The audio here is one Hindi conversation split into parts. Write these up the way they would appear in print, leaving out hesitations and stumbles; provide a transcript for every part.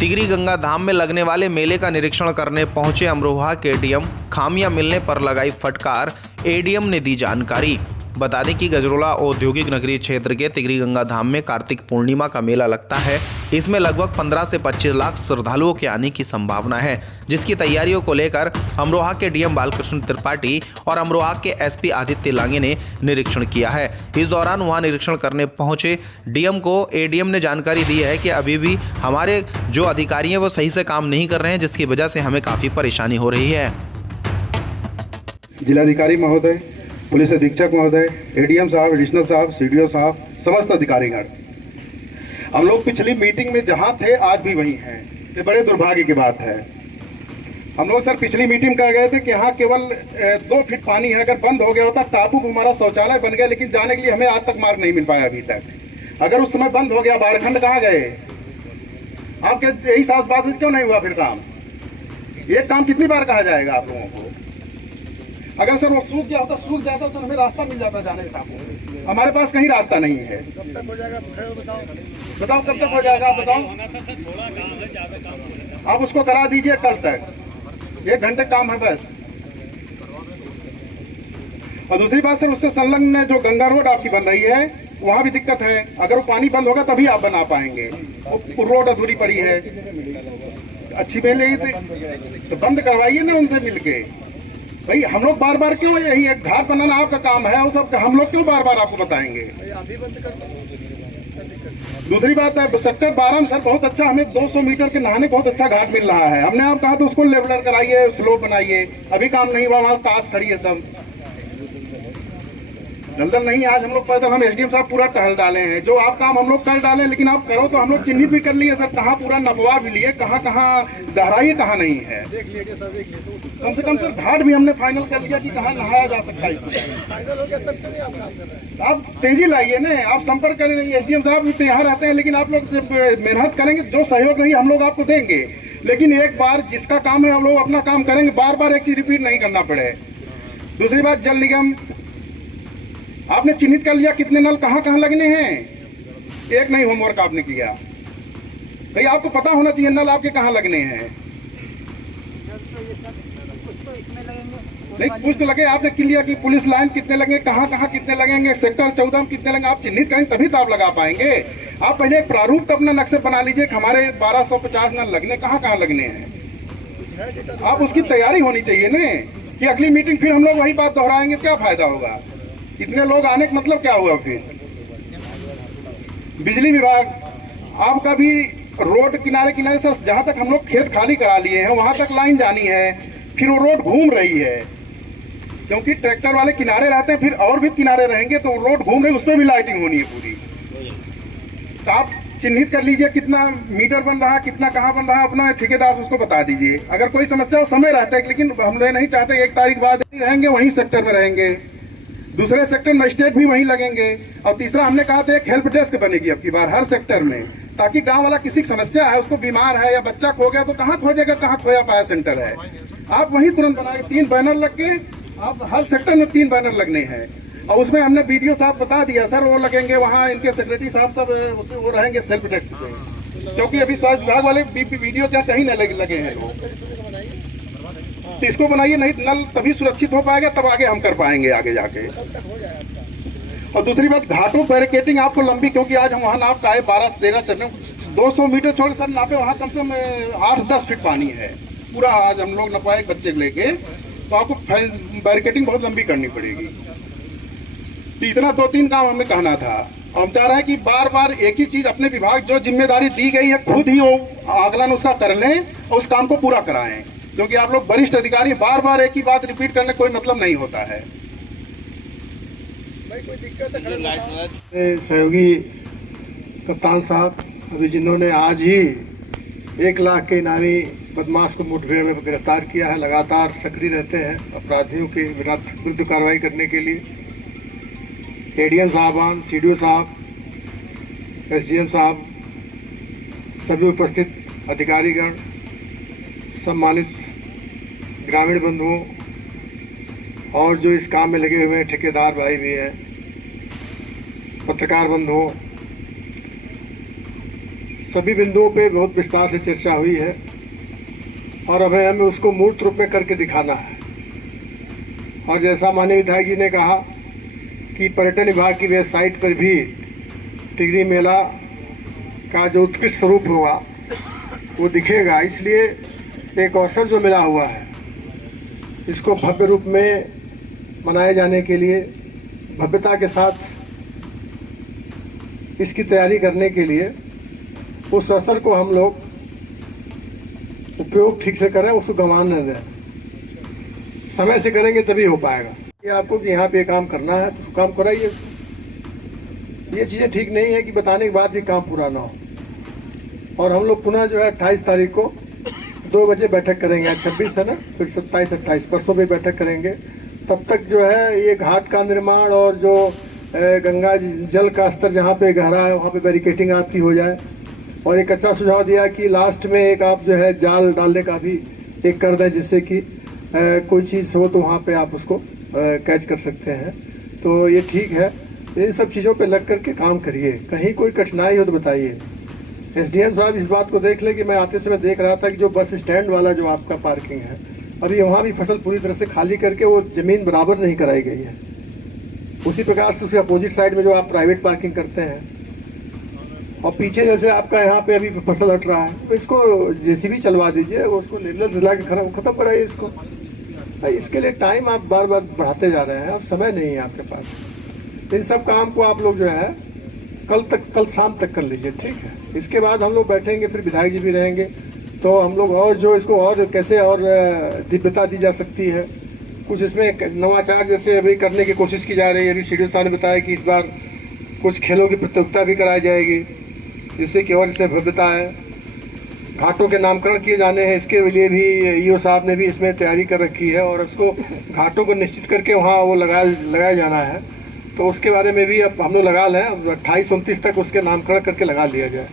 तिगरी गंगा धाम में लगने वाले मेले का निरीक्षण करने पहुंचे अमरोहा के एडीएम। खामियां मिलने पर लगाई फटकार, एडीएम ने दी जानकारी। बता दें कि गजरोला औद्योगिक नगरीय क्षेत्र के तिगरी गंगा धाम में कार्तिक पूर्णिमा का मेला लगता है। इसमें लगभग 15 से 25 लाख श्रद्धालुओं के आने की संभावना है, जिसकी तैयारियों को लेकर अमरोहा के डीएम बालकृष्ण त्रिपाठी और अमरोहा के एसपी आदित्य लांगे ने निरीक्षण किया है। इस दौरान वहां निरीक्षण करने पहुंचे डीएम को एडीएम ने जानकारी दी है कि अभी भी हमारे जो अधिकारी हैं वो सही से काम नहीं कर रहे हैं, जिसकी वजह से हमें काफ़ी परेशानी हो रही है। जिलाधिकारी महोदय, पुलिस अधीक्षक महोदय, एडीएम साहब, एडिशनल साहब, सीडीओ साहब, समस्त अधिकारीगण, हम लोग पिछली मीटिंग में जहां थे आज भी वहीं हैं। ये बड़े दुर्भाग्य की बात है। हम लोग सर पिछली मीटिंग कह गए थे कि यहाँ केवल 2 फीट पानी है, अगर बंद हो गया होता टापू हमारा शौचालय बन गया, लेकिन जाने के लिए हमें आज तक मार्ग नहीं मिल पाया अभी तक। अगर उस समय बंद हो गया, बाड़खंड कहाँ गए? आपके यही 7 बात क्यों नहीं हुआ फिर काम? ये काम कितनी बार कहा जाएगा आप लोगों को? अगर सर वो सूख गया होता, सूख जाता सर, हमें रास्ता मिल जाता जाने का। हमारे पास कहीं रास्ता नहीं है। कब तक हो जाएगा बताओ, कब तक हो जाएगा बताओ। आप उसको करा दीजिए कल तक, 1 घंटे काम है बस। और दूसरी बात सर, उससे संलग्न जो गंगा रोड आपकी बन रही है वहां भी दिक्कत है। अगर वो पानी बंद होगा तभी आप बना पाएंगे। वो रोड अधूरी पड़ी है, अच्छी पहले तो बंद करवाइए ना उनसे मिलके। भाई हम लोग बार बार क्यों, यही एक घाट बनाना आपका काम है, वो सब हम लोग क्यों बार बार आपको बताएंगे? दूसरी बात है, सेक्टर 12 में सर बहुत अच्छा, हमें 200 मीटर के नहाने बहुत अच्छा घाट मिल रहा है। हमने आप कहा तो उसको लेवलर कराइए, स्लोप बनाइए, अभी काम नहीं हुआ। वहां कास खड़ी है सब, दलदल नहीं। आज हम लोग पैदल, हम एसडीएम साहब पूरा टहल डाले हैं। जो आप काम हम लोग कर डाले, लेकिन आप करो तो हम लोग चिन्हित भी कर लिए सर, कहाँ पूरा नपवा भी लिए, कहाँ गहराई कहाँ नहीं है। कम से कम सर घाट भी हमने फाइनल कर लिया कि कहाँ नहाया जा सकता है। इससे आप तेजी लाइए ना, आप संपर्क करें। एसडीएम साहब भी यहाँ रहते हैं, लेकिन आप लोग मेहनत करेंगे, जो सहयोग नहीं हम लोग आपको देंगे। लेकिन एक बार जिसका काम है हम लोग अपना काम करेंगे, बार बार एक चीज रिपीट नहीं करना पड़े। दूसरी बात, जल निगम आपने चिन्हित कर लिया कितने नल कहाँ कहाँ लगने हैं। एक नहीं होमवर्क आपने किया। भाई आपको पता होना चाहिए नल आपके कहाँ लगने हैं। नहीं कुछ तो लगे, आपने क्लियर की पुलिस लाइन कितने लगे, कहाँ कहाँ कितने लगेंगे, सेक्टर 14 में कितने लगेंगे, आप चिन्हित करेंगे तभी तो आप लगा पाएंगे। आप पहले एक प्रारूप तो अपने नक्शे बना लीजिए कि हमारे 1250 नल लगने कहाँ लगने हैं। आप उसकी तैयारी होनी चाहिए ना, कि अगली मीटिंग फिर हम लोग वही बात दोहराएंगे, क्या फायदा होगा? इतने लोग आने का मतलब क्या हुआ फिर? बिजली विभाग आपका भी रोड किनारे किनारे से जहां तक हम लोग खेत खाली करा लिए हैं वहां तक लाइन जानी है, फिर वो रोड घूम रही है, क्योंकि ट्रैक्टर वाले किनारे रहते हैं, फिर और भी किनारे रहेंगे तो रोड घूम रही, उस पर भी लाइटिंग होनी है पूरी। तो आप चिन्हित कर लीजिए कितना मीटर बन रहा है, कितना कहाँ बन रहा है, अपना ठेकेदार उसको बता दीजिए। अगर कोई समस्या हो समय रहता है, लेकिन हम लोग नहीं चाहते 1 तारीख बाद रहेंगे वहीं सेक्टर में रहेंगे, दूसरे सेक्टर मजिस्ट्रेट भी वहीं लगेंगे। और तीसरा हमने कहा था एक हेल्प डेस्क बनेगी अब की बार हर सेक्टर में, ताकि गांव वाला किसी की समस्या है, उसको बीमार है या बच्चा खो गया तो कहाँ खोजेगा, कहाँ खोया पाया सेंटर है, आप वहीं तुरंत बनाएंगे। 3 बैनर लग के आप हर सेक्टर में 3 बैनर लगने हैं। और उसमें हमने बीडीओ साहब बता दिया सर, वो लगेंगे वहाँ, इनके सेक्रेटरी साहब सब वो रहेंगे सेल्फ डेस्क पे, क्योंकि अभी स्वास्थ्य विभाग वाले बीडीओ क्या कहीं न लगे हैं लोग। तो इसको बनाइए, नहीं नल तभी सुरक्षित हो पाएगा, तब आगे हम कर पाएंगे आगे जाके। और दूसरी बात, घाटों बैरिकेटिंग आपको लंबी, क्योंकि आज हम वहाँ नाप का है 12-13 चलने 200 मीटर छोड़ सर नापे, वहाँ कम से कम 8-10 फीट पानी है पूरा। आज हम लोग नपाए बच्चे लेके, तो आपको बैरिकेटिंग बहुत लंबी करनी पड़ेगी। तो इतना 2-3 काम हमें कहना था। हम चाह रहे हैं कि बार बार एक ही चीज, अपने विभाग जो जिम्मेदारी दी गई है खुद ही वो आकलन उसका कर लें और उस काम को पूरा कराएं, क्योंकि आप लोग वरिष्ठ अधिकारी बार बार एक ही बात रिपीट करने कोई मतलब नहीं होता है। कोई दिक्कत है? सहयोगी कप्तान साहब, अभी जिन्होंने आज ही 1 लाख के इनामी बदमाश को मुठभेड़ में गिरफ्तार किया है, लगातार सक्रिय रहते हैं अपराधियों के विरुद्ध कार्रवाई करने के लिए। एडीएम साहबान, सीडीओ साहब, एसडीएम साहब, सभी उपस्थित अधिकारीगण, सम्मानित ग्रामीण बंधुओं और जो इस काम में लगे हुए हैं ठेकेदार भाई भी हैं, पत्रकार बंधुओं, सभी बिंदुओं पे बहुत विस्तार से चर्चा हुई है और अब हमें उसको मूर्त रूप में करके दिखाना है। और जैसा माननीय विधायक जी ने कहा कि पर्यटन विभाग की वेबसाइट पर भी टिगरी मेला का जो उत्कृष्ट स्वरूप होगा वो दिखेगा। इसलिए एक अवसर जो मिला हुआ है इसको भव्य रूप में मनाए जाने के लिए, भव्यता के साथ इसकी तैयारी करने के लिए उस अवसर को हम लोग उपयोग ठीक से करें, उसको गंवाने न दें। समय से करेंगे तभी हो पाएगा। ये आपको कि यहाँ पे काम करना है तो काम कराइए उसको। ये चीज़ें ठीक नहीं है कि बताने के बाद ही काम पूरा ना हो। और हम लोग पुनः जो है 28 तारीख को 2 बजे बैठक करेंगे। 26 है ना, फिर 27, 28 परसों भी बैठक करेंगे। तब तक जो है ये घाट का निर्माण और जो गंगा जल का स्तर जहाँ पे गहरा है वहाँ पे बैरिकेटिंग आपकी हो जाए। और एक अच्छा सुझाव दिया कि लास्ट में एक आप जो है जाल डालने का भी एक कर दें, जिससे कि कोई चीज़ हो तो वहाँ पे आप उसको कैच कर सकते हैं। तो ये ठीक है। इन सब चीज़ों पे लग करके काम करिए। कहीं कोई कठिनाई हो तो बताइए। एसडीएम साहब इस बात को देख ले कि मैं आते समय देख रहा था कि जो बस स्टैंड वाला जो आपका पार्किंग है, अभी वहाँ भी फसल पूरी तरह से खाली करके वो ज़मीन बराबर नहीं कराई गई है। उसी प्रकार से उसके अपोजिट साइड में जो आप प्राइवेट पार्किंग करते हैं और पीछे जैसे आपका यहाँ पे अभी फसल हट रहा है, तो इसको जेसीबी चलवा दीजिए, उसको लेवलर जिला के ख़त्म कराइए इसको। भाई इसके लिए टाइम आप बार बार बढ़ाते जा रहे हैं और समय नहीं है आपके पास। इन सब काम को आप लोग जो है कल शाम तक कर लीजिए, ठीक है। इसके बाद हम लोग बैठेंगे, फिर विधायक जी भी रहेंगे, तो हम लोग और जो इसको और कैसे और दिव्यता दी जा सकती है, कुछ इसमें नवाचार जैसे अभी करने की कोशिश की जा रही है। अभी शेड्यूल साहब ने बताया कि इस बार कुछ खेलों की प्रतियोगिता भी कराई जाएगी, जिससे कि और इसमें भव्यता है। घाटों के नामकरण किए जाने हैं, इसके लिए भी ईओ साहब ने भी इसमें तैयारी कर रखी है और उसको घाटों को निश्चित करके वहाँ वो लगाया जाना है। तो उसके बारे में भी अब हम लोग लगा लें, 28-29 तक उसके नामकरण करके लगा लिया जाए,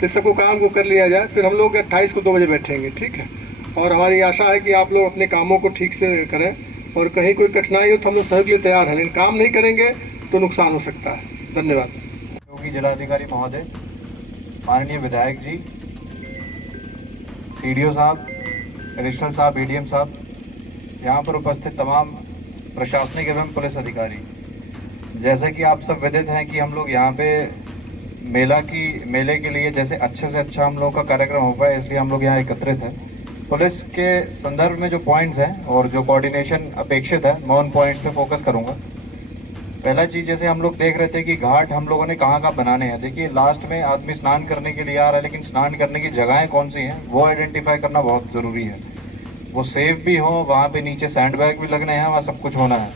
फिर सबको काम को कर लिया जाए। फिर हम लोग 28 को 2 बजे बैठेंगे, ठीक है। और हमारी आशा है कि आप लोग अपने कामों को ठीक से करें और कहीं कोई कठिनाई हो तो हम लोग सहयोग के लिए तैयार हैं, लेकिन काम नहीं करेंगे तो नुकसान हो सकता है। धन्यवाद। योगी जिलाधिकारी महोदय, माननीय विधायक जी, सीडीओ साहब, एडिशनल साहब, एडीएम साहब, यहाँ पर उपस्थित तमाम प्रशासनिक एवं पुलिस अधिकारी, जैसे कि आप सब विदित हैं कि हम लोग यहाँ पे मेले के लिए जैसे अच्छे से अच्छा हम लोग का कार्यक्रम हो पाए, इसलिए हम लोग यहाँ एकत्रित हैं। पुलिस के संदर्भ में जो पॉइंट्स हैं और जो कोऑर्डिनेशन अपेक्षित है, मैं उन पॉइंट्स पे फोकस करूँगा। पहला चीज़, जैसे हम लोग देख रहे थे कि घाट हम लोगों ने कहाँ कहाँ बनाने हैं। देखिए, लास्ट में आदमी स्नान करने के लिए आ रहा है, लेकिन स्नान करने की जगहें कौन सी हैं वो आइडेंटिफाई करना बहुत ज़रूरी है। वो सेफ भी हो, वहाँ पे नीचे सैंड बैग भी लगने हैं, वहाँ सब कुछ होना है।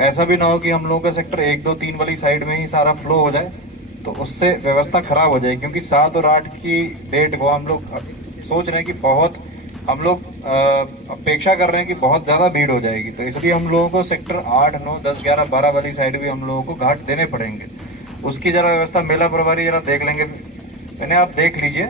ऐसा भी ना हो कि हम लोगों का सेक्टर 1, 2, 3 वाली साइड में ही सारा फ्लो हो जाए, तो उससे व्यवस्था खराब हो जाए। क्योंकि 7 और 8 की डेट को हम लोग सोच रहे हैं कि बहुत हम लोग अपेक्षा कर रहे हैं कि बहुत ज़्यादा भीड़ हो जाएगी। तो इसलिए हम लोगों को सेक्टर 8, 9, 10, 11, 12 वाली साइड भी हम लोगों को घाट देने पड़ेंगे। उसकी ज़रा व्यवस्था मेला प्रभारी ज़रा देख लेंगे। मैंने आप देख लीजिए,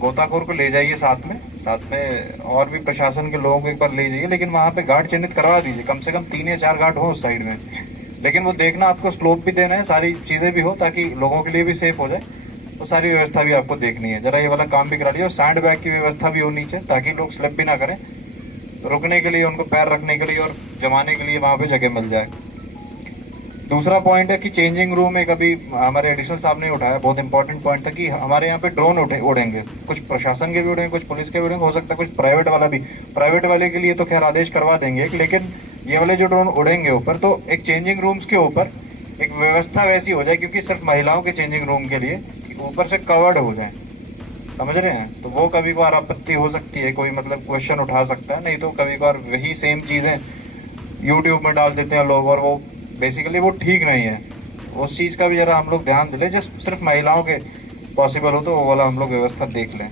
गोताखोर को ले जाइए साथ में और भी प्रशासन के लोगों को एक बार ले जाइए, लेकिन वहाँ पे घाट चिन्हित करवा दीजिए। कम से कम 3 या 4 घाट हो उस साइड में, लेकिन वो देखना, आपको स्लोप भी देना है, सारी चीज़ें भी हो ताकि लोगों के लिए भी सेफ हो जाए। तो सारी व्यवस्था भी आपको देखनी है, जरा ये वाला काम भी करा लीजिए। और सैंड बैग की व्यवस्था भी हो नीचे, ताकि लोग स्लिप भी ना करें, रुकने के लिए, उनको पैर रखने के लिए और जमाने के लिए वहाँ पे जगह मिल जाए। दूसरा पॉइंट है कि चेंजिंग रूम एक अभी हमारे एडिशनल साहब ने उठाया, बहुत इंपॉर्टेंट पॉइंट था कि हमारे यहाँ पे ड्रोन उड़ेंगे, कुछ प्रशासन के भी उड़ेंगे, कुछ पुलिस के भी उड़ेंगे, हो सकता है कुछ प्राइवेट वाला भी। प्राइवेट वाले के लिए तो खैर आदेश करवा देंगे, लेकिन ये वाले जो ड्रोन उड़ेंगे ऊपर, तो एक चेंजिंग रूम्स के ऊपर एक व्यवस्था वैसी हो जाए, क्योंकि सिर्फ महिलाओं के चेंजिंग रूम के लिए ऊपर से कवर्ड हो जाए, समझ रहे हैं। तो वो कभी कभार आपत्ति हो सकती है, कोई मतलब क्वेश्चन उठा सकता है। नहीं तो कभी कभार वही सेम चीज़ें यूट्यूब में डाल देते हैं लोग, और वो बेसिकली वो ठीक नहीं है। उस चीज़ का भी ज़रा हम लोग ध्यान दिले, जस्ट सिर्फ महिलाओं के पॉसिबल हो तो वो वाला हम लोग व्यवस्था देख लें।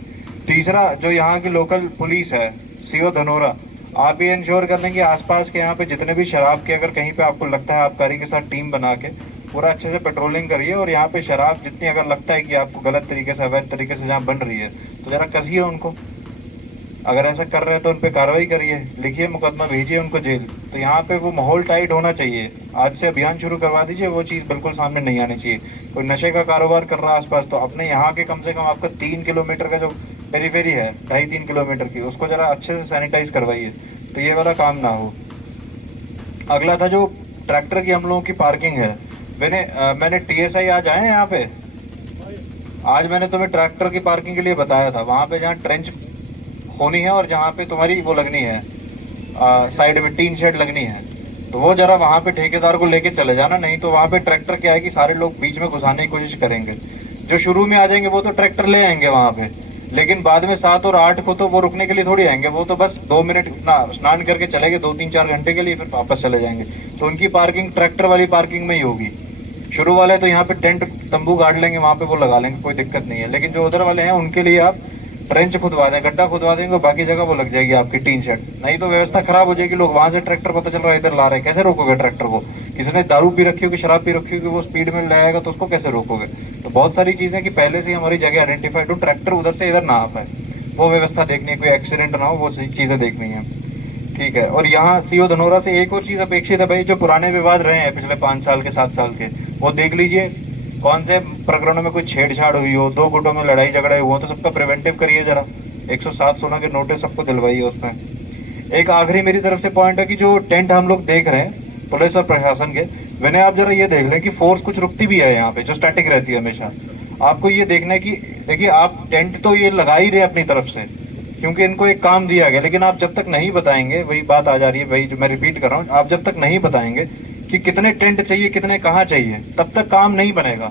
तीसरा, जो यहाँ की लोकल पुलिस है, सीओ धनोरा, आप ये इंश्योर कर लें कि आसपास के यहाँ पे जितने भी शराब के, अगर कहीं पे आपको लगता है, आबकारी के साथ टीम बना के पूरा अच्छे से पेट्रोलिंग करिए। और यहाँ पे शराब जितनी अगर लगता है कि आपको गलत तरीके से, अवैध तरीके से जहाँ बन रही है, तो ज़रा कसिए उनको, अगर ऐसा कर रहे हैं तो उन पे कार्रवाई करिए, लिखिए मुकदमा, भेजिए उनको जेल। तो यहाँ पे वो माहौल टाइट होना चाहिए। आज से अभियान शुरू करवा दीजिए, वो चीज़ बिल्कुल सामने नहीं आनी चाहिए। कोई नशे का कारोबार कर रहा है आसपास, तो अपने यहाँ के कम से कम आपका 3 किलोमीटर का जो पेरीफेरी है, 2.5-3 किलोमीटर की, उसको ज़रा अच्छे से सैनिटाइज करवाइए, तो ये वाला काम ना हो। अगला था जो ट्रैक्टर की हम लोगों की पार्किंग है। मैंने TSI आज आए हैं यहाँ पे, आज मैंने तुम्हें ट्रैक्टर की पार्किंग के लिए बताया था, वहाँ पे जहाँ ट्रेंच होनी है और जहाँ पे तुम्हारी वो लगनी है, साइड में टीन शेड लगनी है, तो वो जरा वहाँ पे ठेकेदार को लेके चले जाना। नहीं तो वहाँ पे ट्रैक्टर क्या है कि सारे लोग बीच में घुसाने की कोशिश करेंगे। जो शुरू में आ जाएंगे वो तो ट्रैक्टर ले आएंगे वहाँ पे, लेकिन बाद में 7 और 8 को तो वो रुकने के लिए थोड़ी आएंगे। वो तो बस 2 मिनट स्नान करके चले गए, 2-3-4 घंटे के लिए, फिर वापस चले जाएंगे। तो उनकी पार्किंग ट्रैक्टर वाली पार्किंग में ही होगी। शुरू वाले तो यहाँ पे टेंट तंबू गाड़ लेंगे, वहाँ पे वो लगा लेंगे, कोई दिक्कत नहीं है। लेकिन जो उधर वाले हैं उनके लिए आप ट्रेंच खुदवा दें, गड्ढा खुदवा देंगे, बाकी जगह वो लग जाएगी आपकी टीन शेड। नहीं तो व्यवस्था खराब हो जाएगी। लोग वहां से ट्रैक्टर पता चल रहा है इधर ला रहे हैं, कैसे रोकोगे ट्रैक्टर को? किसी ने दारू पी रखी होगी, शराब पी रखी होगी, वो स्पीड में ले आएगा तो उसको कैसे रोकोगे? तो बहुत सारी चीजें कि पहले से ही हमारी जगह आइडेंटिफाइड हो, ट्रैक्टर उधर से इधर ना आ पाए, वो व्यवस्था देखनी है, कोई एक्सीडेंट ना हो, वो चीजें देखनी है। ठीक है। और यहाँ CO धनोरा से एक और चीज अपेक्षित है भाई, जो पुराने विवाद रहे हैं पिछले 5 साल के 7 साल के, वो देख लीजिए। कौन से प्रकरणों में कोई छेड़छाड़ हुई हो, 2 गुटों में लड़ाई झगड़े हुए हो, तो सबका प्रिवेंटिव करिए जरा। 107 सोना के नोटिस सबको दिलवाइए उसमें। एक आखिरी मेरी तरफ से पॉइंट है कि जो टेंट हम लोग देख रहे हैं पुलिस और प्रशासन के, मैंने आप जरा ये देख लें कि फोर्स कुछ रुकती भी है यहाँ पे, जो स्टैटिक रहती है हमेशा। आपको ये देखना है कि देखिए, आप टेंट तो ये लगा ही रहे अपनी तरफ से, क्योंकि इनको एक काम दिया गया, लेकिन आप जब तक नहीं बताएंगे, वही बात आ जा रही है, वही जो मैं रिपीट कर रहा हूँ, आप जब तक नहीं बताएंगे कि कितने टेंट चाहिए, कितने कहाँ चाहिए, तब तक काम नहीं बनेगा।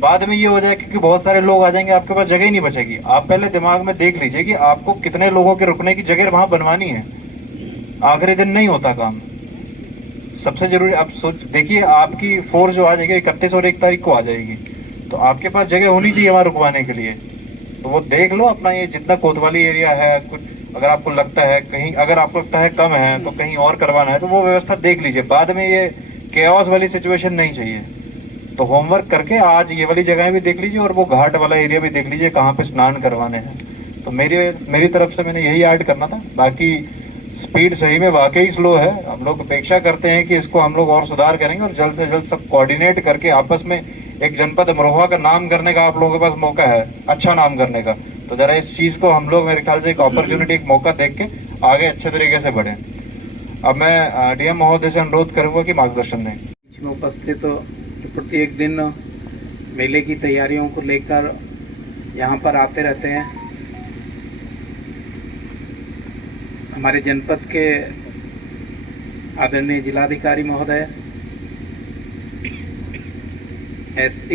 बाद में ये हो जाए क्योंकि बहुत सारे लोग आ जाएंगे, आपके पास जगह ही नहीं बचेगी। आप पहले दिमाग में देख लीजिए कि आपको कितने लोगों के रुकने की जगह वहां बनवानी है। आखिरी दिन नहीं होता काम। सबसे जरूरी आप सोच देखिए, आपकी फोर्स जो आ जाएगी 31 और 1 तारीख को आ जाएगी, तो आपके पास जगह होनी चाहिए वहां रुकवाने के लिए। तो वो देख लो अपना, ये जितना कोतवाली एरिया है, कुछ अगर आपको लगता है कहीं, अगर आपको लगता है कम है तो कहीं और करवाना है, तो वो व्यवस्था देख लीजिए। बाद में ये केओस वाली सिचुएशन नहीं चाहिए। तो होमवर्क करके आज ये वाली जगहें भी देख लीजिए और वो घाट वाला एरिया भी देख लीजिए कहाँ पे स्नान करवाने हैं। तो मेरी तरफ से मैंने यही ऐड करना था। बाकी स्पीड सही में वाकई स्लो है। हम लोग अपेक्षा करते हैं कि इसको हम लोग और सुधार करेंगे और जल्द से जल्द सब कोऑर्डिनेट करके आपस में एक जनपद अमरोहा का नाम करने का आप लोगों के पास मौका है, अच्छा नाम करने का। तो जरा इस चीज को हम लोग, मेरे ख्याल से एक अपॉर्चुनिटी, एक मौका देख के आगे अच्छे तरीके से बढ़े। अब मैं DM महोदय से अनुरोध करूंगा कि मार्गदर्शन दें। बीच में उपस्थित प्रत्येक दिन मेले की तैयारियों को लेकर यहाँ पर आते रहते हैं। हमारे जनपद के आदरणीय जिलाधिकारी महोदय, SP,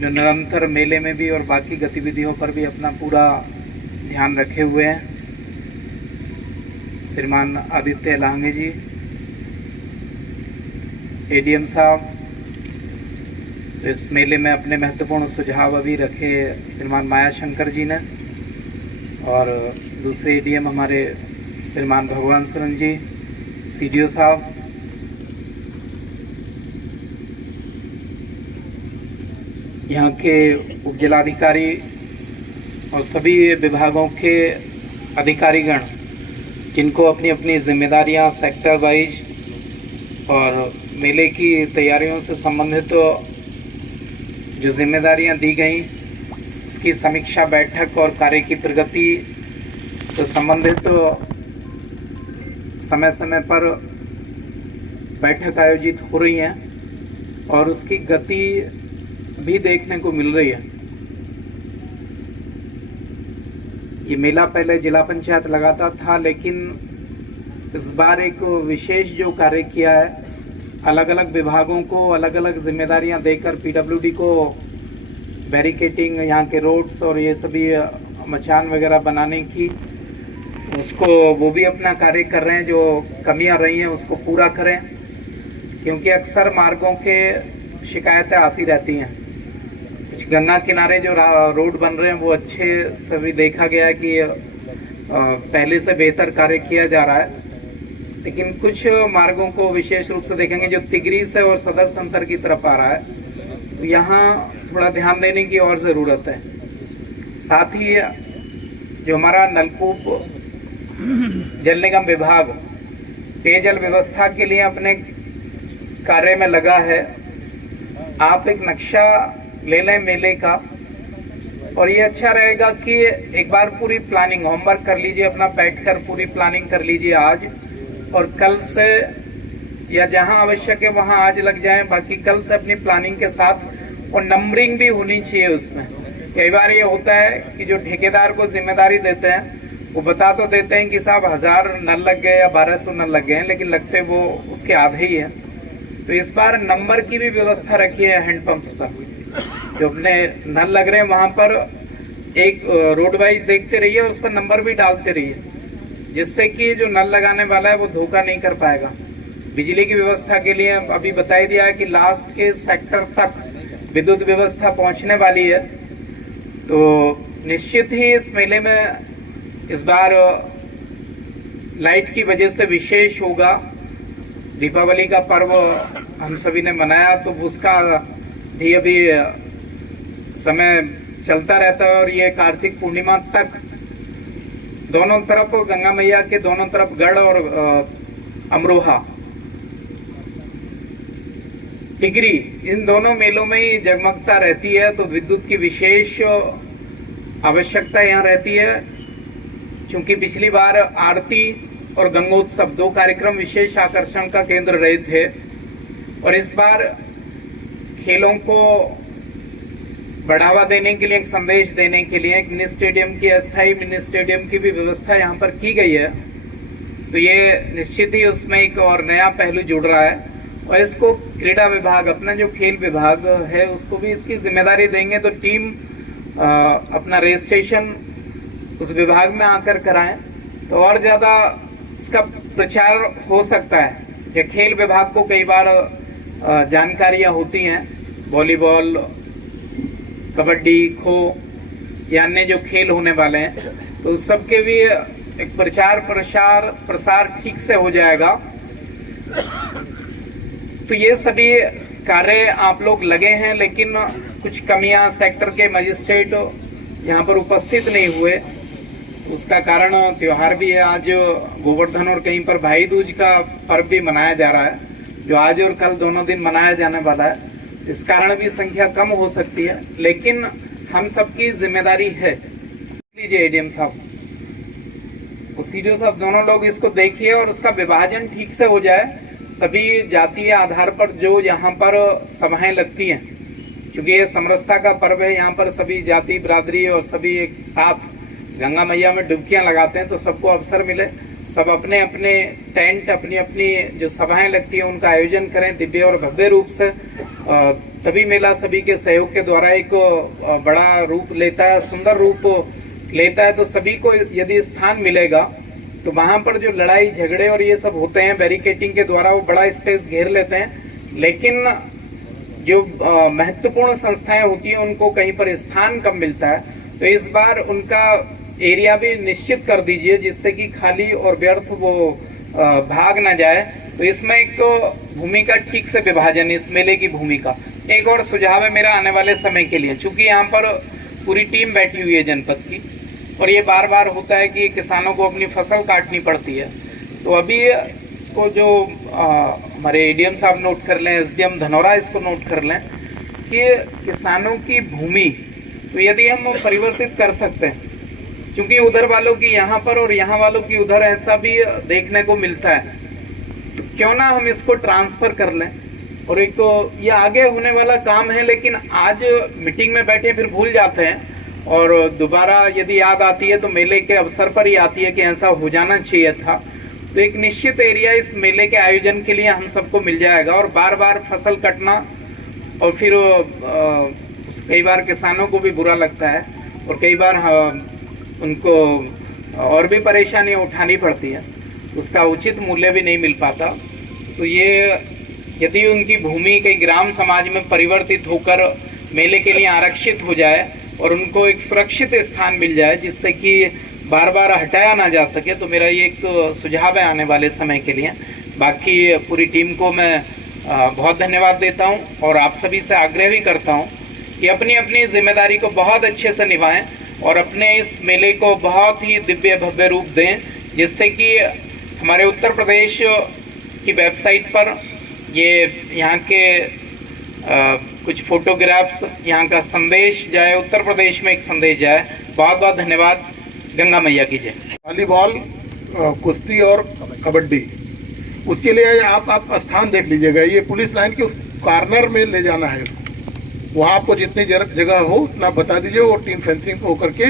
जो निरंतर मेले में भी और बाकी गतिविधियों पर भी अपना पूरा ध्यान रखे हुए हैं, श्रीमान आदित्य लांगे जी, ADM साहब, तो इस मेले में अपने महत्वपूर्ण सुझाव अभी रखे श्रीमान माया शंकर जी ने, और दूसरे ADM हमारे श्रीमान भगवान शरण जी, CDO साहब, यहाँ के उप जिलाधिकारी और सभी विभागों के अधिकारीगण, जिनको अपनी अपनी जिम्मेदारियां सेक्टर वाइज और मेले की तैयारियों से संबंधित जो जिम्मेदारियां दी गई, उसकी समीक्षा बैठक और कार्य की प्रगति से संबंधित समय समय पर बैठक आयोजित हो रही हैं और उसकी गति भी देखने को मिल रही है। ये मेला पहले जिला पंचायत लगाता था, लेकिन इस बार एक विशेष जो कार्य किया है, अलग अलग विभागों को अलग अलग जिम्मेदारियां देकर PWD को बैरिकेटिंग, यहाँ के रोड्स और ये सभी मचान वगैरह बनाने की, उसको वो भी अपना कार्य कर रहे हैं। जो कमियां रही हैं उसको पूरा करें, क्योंकि अक्सर मार्गों के शिकायतें आती रहती हैं। कुछ गंगा किनारे जो रोड बन रहे हैं वो अच्छे से भी देखा गया है कि पहले से बेहतर कार्य किया जा रहा है, लेकिन कुछ मार्गों को विशेष रूप से देखेंगे जो तिगरी से और सदर संतर की तरफ आ रहा है, तो यहाँ थोड़ा ध्यान देने की और ज़रूरत है। साथ ही जो हमारा नलकूप जल निगम विभाग पेयजल व्यवस्था के लिए अपने कार्य में लगा है, आप एक नक्शा ले लें मेले का, और ये अच्छा रहेगा कि एक बार पूरी प्लानिंग होमवर्क कर लीजिए अपना, बैठकर पूरी प्लानिंग कर लीजिए आज और कल से, या जहां आवश्यक है वहां आज लग जाएं, बाकी कल से अपनी प्लानिंग के साथ, और नंबरिंग भी होनी चाहिए उसमें। कई बार ये होता है कि जो ठेकेदार को जिम्मेदारी देते हैं वो बता तो देते हैं कि साहब 1000 नल लग गए या 1200 नल लग गए, लेकिन लगते वो उसके आधे ही है। तो इस बार नंबर की भी व्यवस्था रखी है हैंडपंप्स पर, जो अपने नल लग रहे हैं वहां पर एक रोड वाइज देखते रहिए और उस पर नंबर भी डालते रहिए, जिससे कि जो नल लगाने वाला है वो धोखा नहीं कर पाएगा। बिजली की व्यवस्था के लिए अभी बताई दिया है कि लास्ट के सेक्टर तक विद्युत व्यवस्था पहुंचने वाली है। तो निश्चित ही इस मेले में इस बार लाइट की वजह से विशेष होगा। दीपावली का पर्व हम सभी ने मनाया, तो उसका भी अभी समय चलता रहता है, और ये कार्तिक पूर्णिमा तक दोनों तरफ गंगा मैया के दोनों तरफ गढ़ और अमरोहा तिगरी, इन दोनों मेलों में ही जगमगता रहती है। तो विद्युत की विशेष आवश्यकता यहाँ रहती है, क्योंकि पिछली बार आरती और गंगोत्सव 2 कार्यक्रम विशेष आकर्षण का केंद्र रहे थे, और इस बार खेलों को बढ़ावा देने के लिए, एक संदेश देने के लिए एक मिनी स्टेडियम की, अस्थायी मिनी स्टेडियम की भी व्यवस्था यहाँ पर की गई है। तो ये निश्चित ही उसमें एक और नया पहलू जुड़ रहा है, और इसको क्रीड़ा विभाग, अपना जो खेल विभाग है, उसको भी इसकी जिम्मेदारी देंगे तो टीम अपना रजिस्ट्रेशन उस विभाग में आकर कराएं तो और ज्यादा इसका प्रचार हो सकता है। या खेल विभाग को कई बार जानकारियां होती हैं, वॉलीबॉल, कबड्डी, खो या अन्य जो खेल होने वाले हैं, तो उस सब के भी एक प्रसार ठीक से हो जाएगा। तो ये सभी कार्य आप लोग लगे हैं, लेकिन कुछ कमियां, सेक्टर के मजिस्ट्रेट यहाँ पर उपस्थित नहीं हुए, उसका कारण त्योहार भी है। आज गोवर्धन और कहीं पर भाई दूज का पर्व भी मनाया जा रहा है, जो आज और कल दोनों दिन मनाया जाने वाला है। इस कारण भी संख्या कम हो सकती है, लेकिन हम सबकी जिम्मेदारी है। लीजिए एडीएम साहब, सीडीओ साहब, दोनों लोग इसको देखिए और उसका विभाजन ठीक से हो जाए। सभी जातीय आधार पर जो यहाँ पर सभाएं लगती हैं, क्योंकि ये समरसता का पर्व है, यहाँ पर सभी जाति बिरादरी और सभी एक साथ गंगा मैया में डुबकियां लगाते हैं, तो सबको अवसर मिले, सब अपने अपने टेंट, अपनी अपनी जो सभाएं लगती है उनका आयोजन करें दिव्य और भव्य रूप से। तभी मेला सभी के सहयोग के द्वारा एक बड़ा रूप लेता है, सुंदर रूप लेता है। तो सभी को यदि स्थान मिलेगा तो वहां पर जो लड़ाई झगड़े और ये सब होते हैं बैरिकेटिंग के द्वारा, वो बड़ा स्पेस घेर लेते हैं, लेकिन जो महत्वपूर्ण संस्थाएं होती हैं उनको कहीं पर स्थान कम मिलता है। तो इस बार उनका एरिया भी निश्चित कर दीजिए, जिससे कि खाली और व्यर्थ वो भाग ना जाए। तो इसमें एक तो भूमिका ठीक से विभाजन, इस मेले की भूमिका। एक और सुझाव है मेरा आने वाले समय के लिए, चूंकि यहाँ पर पूरी टीम बैठी हुई है जनपद की, और ये बार बार होता है कि किसानों को अपनी फसल काटनी पड़ती है। तो अभी इसको जो हमारे एडीएम साहब नोट कर लें, एसडीएम धनौरा इसको नोट कर लें कि किसानों की भूमि तो यदि हम परिवर्तित कर सकते हैं, क्योंकि उधर वालों की यहाँ पर और यहाँ वालों की उधर ऐसा भी देखने को मिलता है, तो क्यों ना हम इसको ट्रांसफर कर लें। और एक तो ये आगे होने वाला काम है, लेकिन आज मीटिंग में बैठे फिर भूल जाते हैं, और दोबारा यदि याद आती है तो मेले के अवसर पर ही आती है कि ऐसा हो जाना चाहिए था। तो एक निश्चित एरिया इस मेले के आयोजन के लिए हम सबको मिल जाएगा, और बार बार फसल कटना और फिर कई बार किसानों को भी बुरा लगता है, और कई बार उनको और भी परेशानियां उठानी पड़ती है, उसका उचित मूल्य भी नहीं मिल पाता। तो ये यदि उनकी भूमि कई ग्राम समाज में परिवर्तित होकर मेले के लिए आरक्षित हो जाए और उनको एक सुरक्षित स्थान मिल जाए, जिससे कि बार बार हटाया ना जा सके, तो मेरा ये एक सुझाव है आने वाले समय के लिए। बाकी पूरी टीम को मैं बहुत धन्यवाद देता हूं, और आप सभी से आग्रह भी करता हूं कि अपनी अपनी जिम्मेदारी को बहुत अच्छे से निभाएं। और अपने इस मेले को बहुत ही दिव्य भव्य रूप दें, जिससे कि हमारे उत्तर प्रदेश की वेबसाइट पर ये यहाँ के कुछ फोटोग्राफ्स, यहाँ का संदेश जाए, उत्तर प्रदेश में एक संदेश जाए। बहुत बहुत धन्यवाद। गंगा मैया की जय। वॉलीबॉल, कुश्ती और कबड्डी, उसके लिए आप स्थान देख लीजिएगा। ये पुलिस लाइन के उस कॉर्नर में ले जाना है उसको। वहाँ आपको जितनी जगह हो उतना बता दीजिए। वो टीम फेंसिंग को करके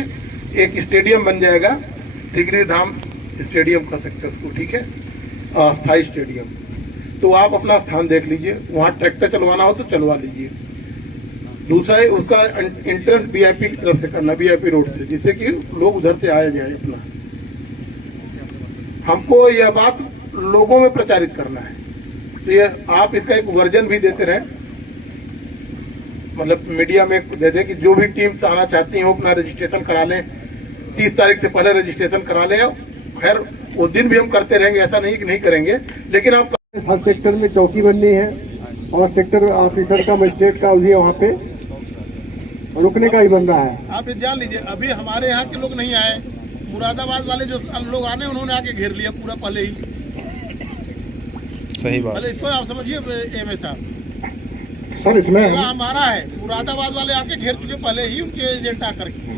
एक स्टेडियम बन जाएगा, तिगरी धाम स्टेडियम का सेक्टर उसको, ठीक है, अस्थायी स्टेडियम। तो आप अपना स्थान देख लीजिए। वहाँ ट्रैक्टर चलवाना हो तो चलवा लीजिए। दूसरा है उसका एंट्रेंस वीआईपी की तरफ से करना, वीआईपी रोड से, जिससे कि लोग उधर से आया जाए अपना। हमको यह बात लोगों में प्रचारित करना है, तो ये आप इसका एक वर्जन भी देते रहे, मतलब मीडिया में दे दे कि जो भी टीम्स आना चाहती हो अपना रजिस्ट्रेशन करा लें। 30 तारीख से पहले रजिस्ट्रेशन करा लें। खैर उस दिन भी हम करते रहेंगे, ऐसा नहीं कि नहीं करेंगे, लेकिन आप हर सेक्टर में चौकी बननी है और सेक्टर ऑफिसर का, मजिस्ट्रेट का भी वहाँ पे रुकने का ही बन रहा है। आप ये जान लीजिए, अभी हमारे यहाँ के लोग नहीं आए, मुरादाबाद वाले जो लोग आने उन्होंने आके घेर लिया पूरा पहले ही। सही बात। पहले इसको आप समझिए एम साहब, सर इसमें हमारा है, मुरादाबाद वाले आके घेर चुके पहले ही, उनके एजेंट आकर के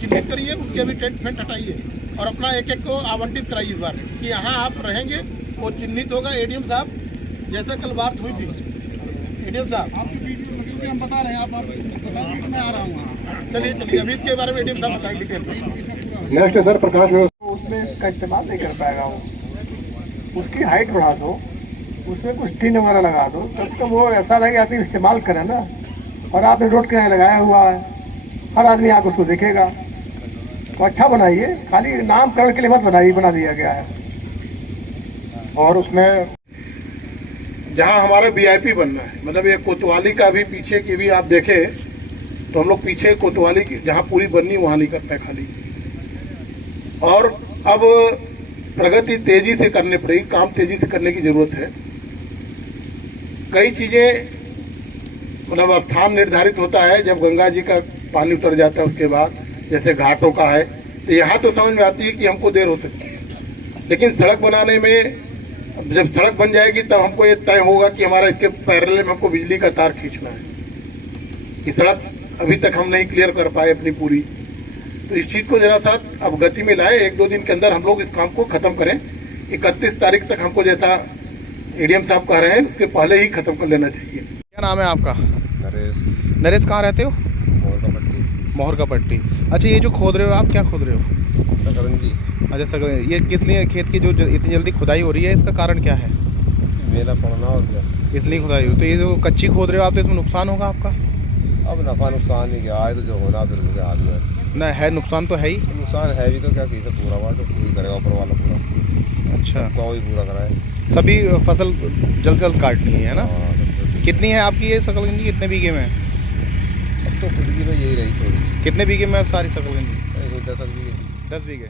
चिन्हित करिए, उनके भी टेंट फेंट हटाइए और अपना एक एक को आवंटित कराइए इस बार कि यहाँ आप रहेंगे। वो चिन्हित होगा। एडीएम साहब, जैसे कल बात हुई थी, एडीएम साहब आपकी वीडियो लगी कि हम बता रहे हैं, आप बता दीजिए, मैं आ रहा हूँ। चलिए अभी इसके बारे में एडीएम साहब बताएंगे डिटेल। नेक्स्ट है सर प्रकाश व्यवस्था, उसमें इसका इस्तेमाल नहीं कर पाएगा वो। उसकी हाइट बढ़ा दो, उसमें कुछ टीन वगैरह लगा दो, तब तो वो ऐसा लगे आदमी इस्तेमाल करे ना। और आपने रोड किनारे लगाया हुआ है, हर आदमी आकर उसको देखेगा। तो अच्छा बनाइए, खाली नामकरण के लिए मत बनाइए, बना दिया गया है। और उसमें जहाँ हमारा वीआईपी बनना है, मतलब ये कोतवाली का भी पीछे की भी आप देखें तो हम लोग पीछे कोतवाली की जहाँ पूरी बननी वहाँ नहीं करते खाली। और अब प्रगति तेजी से करने पड़ेगी, काम तेजी से करने की जरूरत है। कई चीजें, मतलब स्थान निर्धारित होता है जब गंगा जी का पानी उतर जाता है, उसके बाद जैसे घाटों का है, तो यहाँ तो समझ में आती है कि हमको देर हो सकती है, लेकिन सड़क बनाने में जब सड़क बन जाएगी तब हमको ये तय होगा कि हमारा इसके पैरेलल में हमको बिजली का तार खींचना है। कि सड़क अभी तक हम नहीं क्लियर कर पाए अपनी पूरी, तो इस चीज़ को जरा सा अब गति में लाए। 1-2 दिन के अंदर हम लोग इस काम को खत्म करें। 31 तारीख तक हमको, जैसा एडीएम साहब कह रहे हैं, उसके पहले ही खत्म कर लेना चाहिए। क्या नाम है आपका? नरेश। नरेश, कहाँ रहते हो? मोहर का पट्टी। मोहर का पट्टी। अच्छा, ये जो खोद रहे हो आप, क्या खोद रहे हो? सकरंजी। अच्छा, सकरंजी। ये किस लिए खेत की जो इतनी जल्दी खुदाई हो रही है, इसका कारण क्या है? मेला पड़ना और क्या, इसलिए खुदाई हो। तो ये जो कच्ची खोद रहे हो आप, तो इसमें नुकसान होगा आपका? अब नफा नुकसान नहीं क्या, आए तो जो होना फिर उसके हाथ में ना है, नुकसान तो है ही। तो नुकसान है भी, तो क्या किसी पूरा हुआ तो पूरी करेगा ऊपर वाला पूरा। अच्छा, तो वही पूरा कराए। सभी फसल जल्द से जल्द काटनी है ना? हाँ, तो कितनी है आपकी ये शकलगंजी? कितने बीघे में? अब तो खुद की तो यही रही थोड़ी, कितने बीघे में सारी शकलगंजी? 10 बीघे। 10 बीघे।